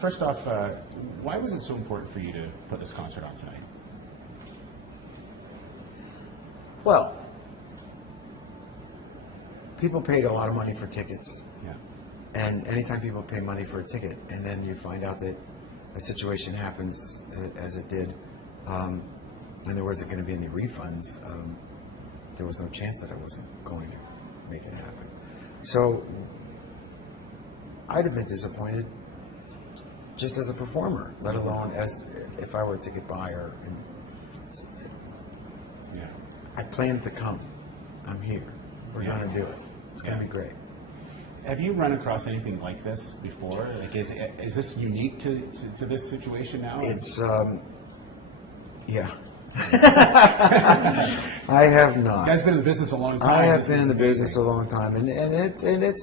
First off, why was it so important for you to put this concert on tonight? Well, people paid a lot of money for tickets. Yeah. And anytime people pay money for a ticket and then you find out that a situation happens as it did, and there wasn't going to be any refunds, there was no chance that I wasn't going to make it happen. So I'd have been disappointed just as a performer, let alone as if I were a ticket buyer. Yeah. I plan to come. I'm here. We're going to do it. It's going to be great. Have you run across anything like this before? Like, is this unique to this situation now? It's, yeah. I have not. You guys been in the business a long time. I have been in the business a long time, and it's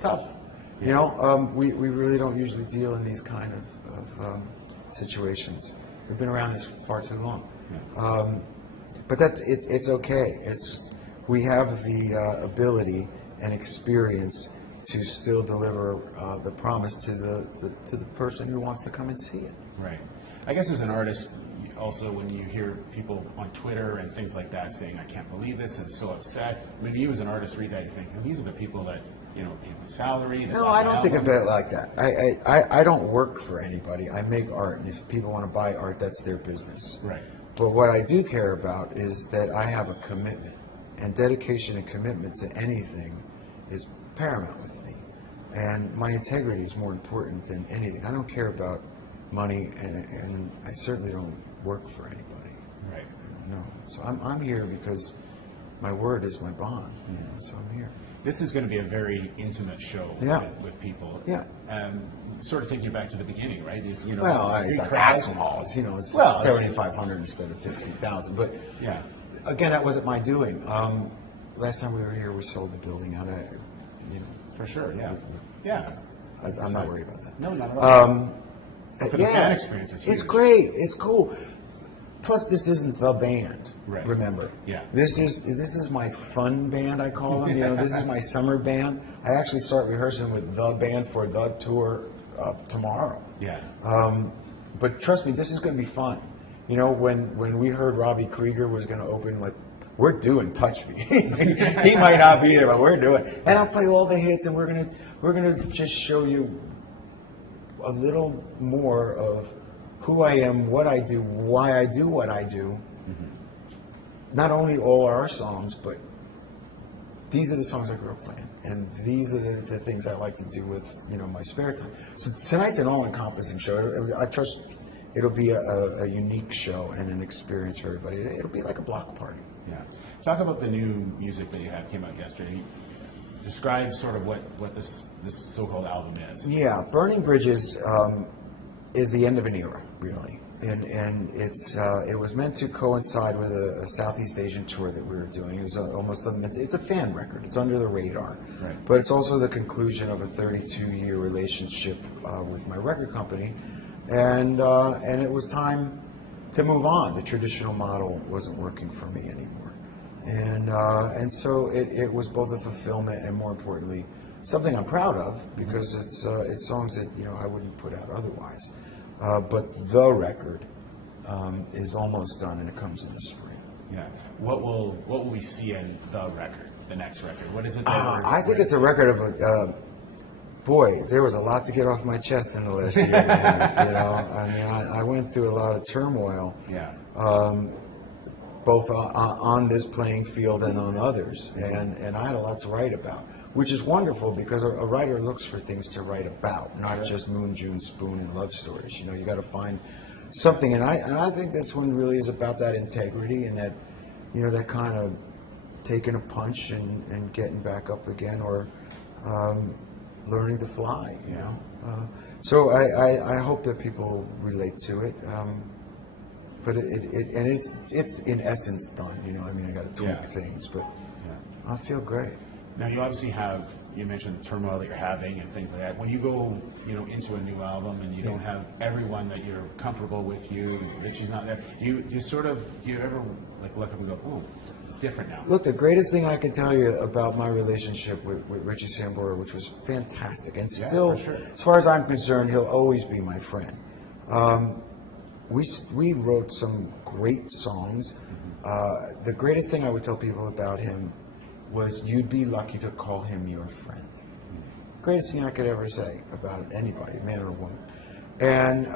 tough. You know, we really don't usually deal in these kind of situations. We've been around this far too long. Yeah. But it's okay. We have the ability and experience to still deliver the promise to the person who wants to come and see it. Right. I guess as an artist, also when you hear people on Twitter and things like that saying, "I can't believe this," and so upset. Maybe you as an artist read that and think, "These are the people that pay my salary." No, I don't think of it like that. I don't work for anybody. I make art, and if people want to buy art, that's their business. Right. But what I do care about is that I have a commitment, and dedication and commitment to anything is paramount with me. And my integrity is more important than anything. I don't care about money, and I certainly don't work for anybody. Right. No. So I'm here because my word is my bond. So I'm here. This is going to be a very intimate show with people. Yeah. Sort of thinking back to the beginning, right? It's not that small. It's 7,500 instead of 15,000. But yeah, again, that wasn't my doing. Last time we were here, we sold the building out. For sure. Yeah. Yeah. I'm not worried about that. No, not at all. For the fan experience, it's great. It's cool. Plus, this isn't the band. Right. Remember. Yeah. This is my fun band. I call them. This is my summer band. I actually start rehearsing with the band for the tour tomorrow. Yeah. But trust me, this is going to be fun. When we heard Robbie Krieger was going to open, we're doing Touch Me. He might not be there, but we're doing. And I'll play all the hits, and we're gonna just show you a little more of who I am, what I do, why I do what I do. Mm-hmm. Not only all our songs, but these are the songs I grew up playing, and these are the things I like to do with my spare time. So tonight's an all-encompassing show. I trust it'll be a unique show and an experience for everybody. It'll be like a block party. Yeah. Talk about the new music that you had came out yesterday. Describe sort of what this so-called album is. Yeah, Burning Bridges is the end of an era, really, and it was meant to coincide with a Southeast Asian tour that we were doing. It was it's a fan record. It's under the radar, right. But it's also the conclusion of a 32-year relationship with my record company, and it was time to move on. The traditional model wasn't working for me anymore, and so it was both a fulfillment and, more importantly, something I'm proud of, because it's songs that I wouldn't put out otherwise. But the record is almost done, and it comes in the spring. Yeah. What will we see in the record, the next record? What is it? I think it's a record of boy, there was a lot to get off my chest in the last year and a half, I mean, I went through a lot of turmoil. Yeah. Both on this playing field and on others, and I had a lot to write about, which is wonderful, because a writer looks for things to write about, not just Moon, June, Spoon, and love stories. You got to find something, and I think this one really is about that integrity and that, that kind of taking a punch and getting back up again, or learning to fly. So I hope that people relate to it. But it's in essence done. I got to tweak things, but I feel great. Now you obviously you mentioned the turmoil that you're having and things like that. When you go, into a new album and you don't have everyone that you're comfortable with Richie's not there, do you ever look up and go, oh, It's different now. Look, the greatest thing I can tell you about my relationship with Richie Sambora, which was fantastic, and still, for sure. as far as I'm concerned, he'll always be my friend. We wrote some great songs. The greatest thing I would tell people about him was you'd be lucky to call him your friend. Greatest thing I could ever say about anybody, man or woman. And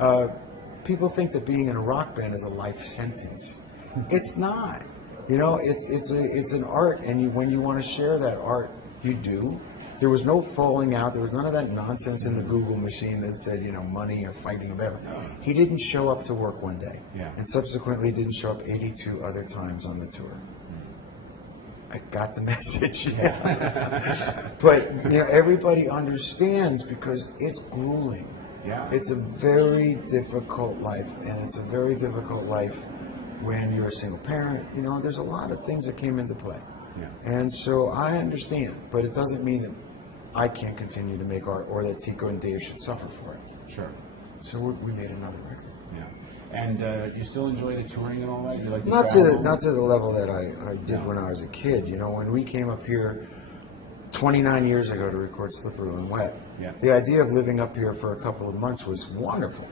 people think that being in a rock band is a life sentence. It's not. You know, it's an art, and when you want to share that art, you do. There was no falling out. There was none of that nonsense in the Google machine that said, money or fighting or whatever. He didn't show up to work one day, and subsequently didn't show up 82 other times on the tour. I got the message. But everybody understands because it's grueling. Yeah. It's a very difficult life, and it's a very difficult life when you're a single parent. There's a lot of things that came into play. Yeah. And so I understand, but it doesn't mean that I can't continue to make art or that Tico and Dave should suffer for it. Sure. So we made another record. Yeah. And you still enjoy the touring and all that? You like Not to the level that I did when I was a kid. When we came up here 29 years ago to record Slippery When Wet, the idea of living up here for a couple of months was wonderful.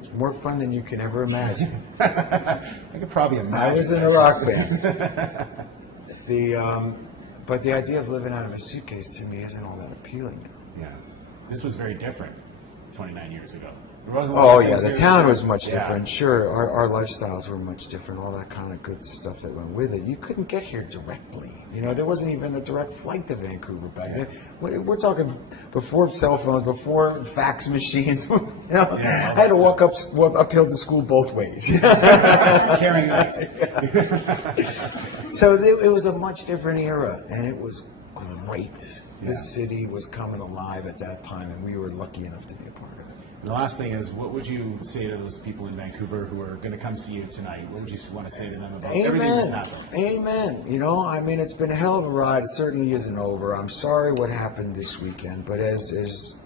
It's more fun than you can ever imagine. I could probably imagine. I was in a rock band. But the idea of living out of a suitcase to me isn't all that appealing now. Yeah. This was very different 29 years ago. There wasn't The town was much different. Sure, our lifestyles were much different, all that kind of good stuff that went with it. You couldn't get here directly. There wasn't even a direct flight to Vancouver back then. We're talking before cell phones, before fax machines. I had to walk uphill to school both ways. Carrying ice. So it was a much different era, and it was great. This city was coming alive at that time, and we were lucky enough to be a part of it. And the last thing is, what would you say to those people in Vancouver who are going to come see you tonight? What would you want to say to them about everything that's happened? Amen. It's been a hell of a ride. It certainly isn't over. I'm sorry what happened this weekend, but as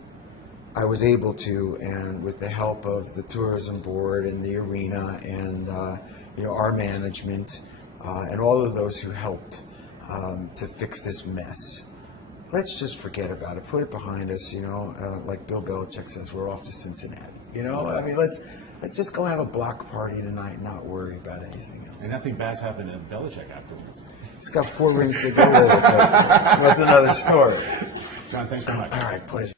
I was able to, and with the help of the tourism board and the arena and our management and all of those who helped to fix this mess, let's just forget about it. Put it behind us. Like Bill Belichick says, we're off to Cincinnati. Let's just go have a block party tonight and not worry about anything else. And nothing bad's happened to Belichick afterwards. He's got 4 rings to go with it, but that's another story. John, thanks very much. All right, pleasure.